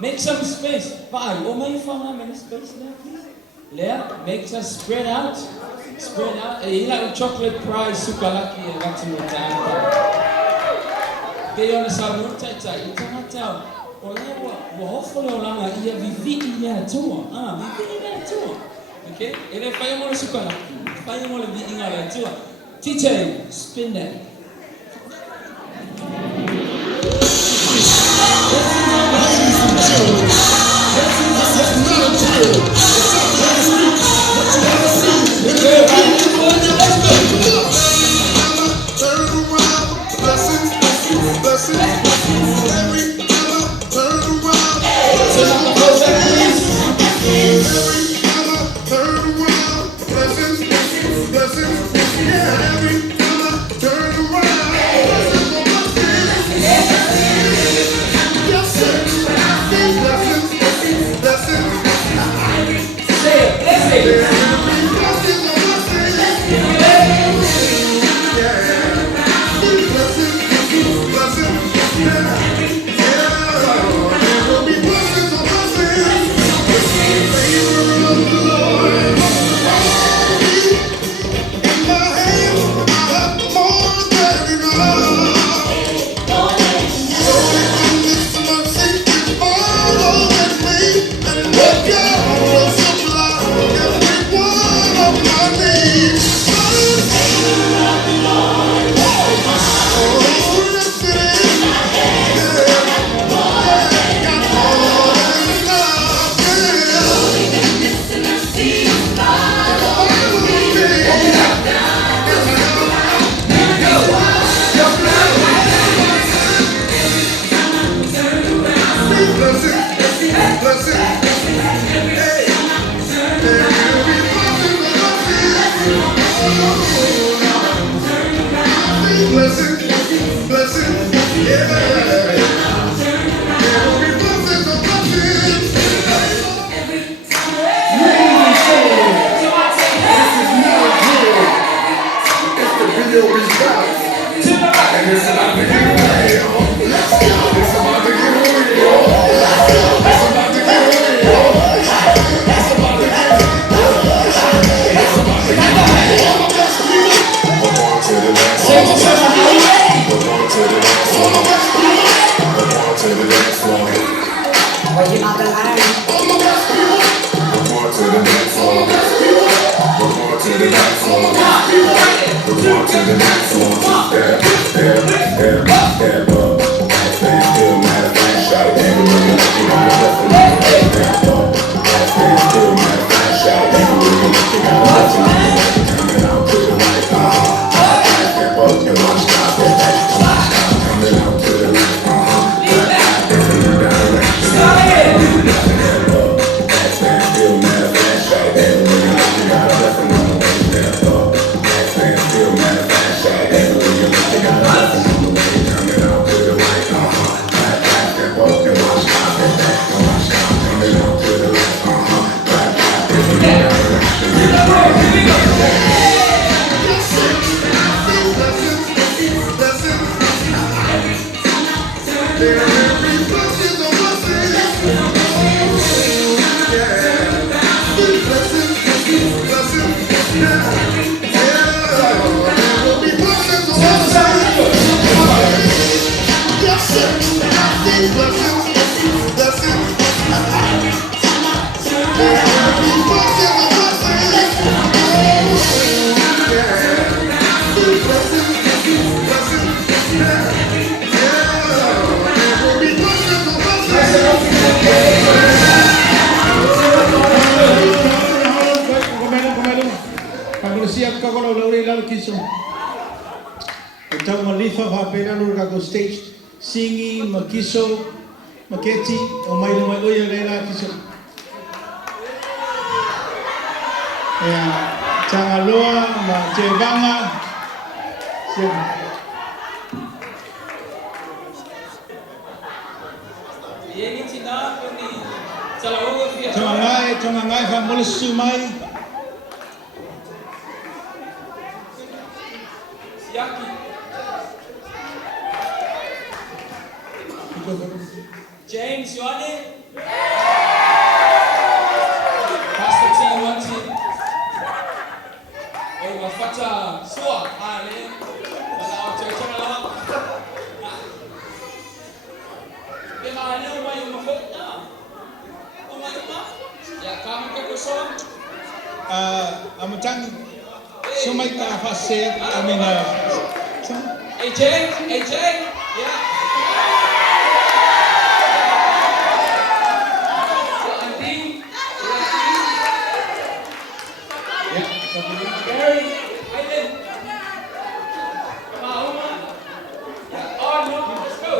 Make some space. Bye. Oh, may find space there, please. There. Make us spread out. Spread out. You like chocolate prize, sukalaki, and that's in the time. They on the salon, you cannot tell. Hopefully, you vivi ya tour. Vivi ya tour. Okay? And if I want to sukalaki, if I want to be in a tour, teacher, spin that. Stage singing Makiso Maketi o may lumayo lela kiso. Changaloa Machevanga Tongangai family sumai James, you on it? Pastor T, you want it? Oh, wafata suwa ale. Wala wachacha na lawa. Kema ano ba yung mafata? Umayuma? Ya kami ka kusong. Amatang sumay ka fasir. AJ, yeah. Gary, Aiden. Come on, Uma. Yeah. Oh, no, let's go.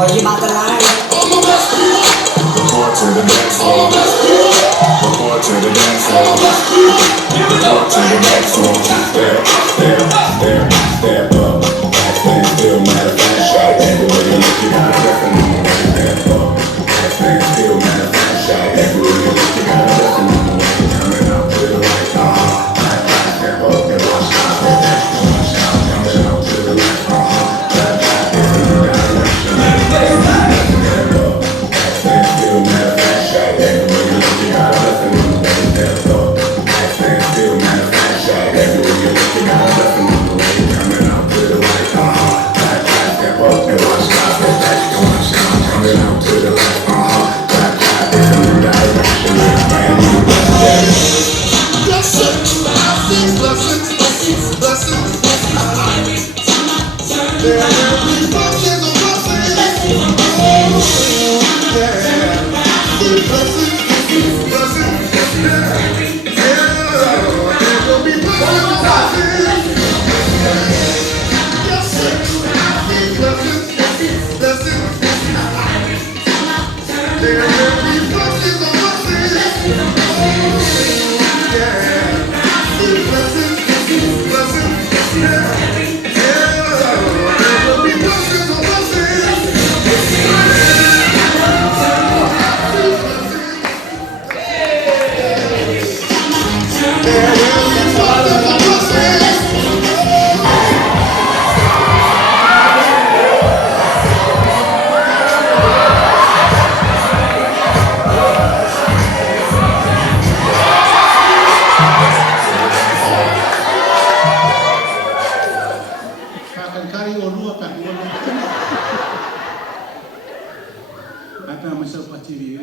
Are you about to lie? Report to the dance floor. Report to the dance floor. Report to the dance floor. Step up. Stand still, matter of fact. Everywhere you look, you got a definite. Step up. Stand still, matter of fact. Everywhere you look, you got a definite. Coming up to the right. Step up and watch out. Watch out. Coming up to the right. Everywhere you look, you got a blessing. Step up, stand still, matter of fact, everywhere kari o rua ka kuona. I found myself on TV.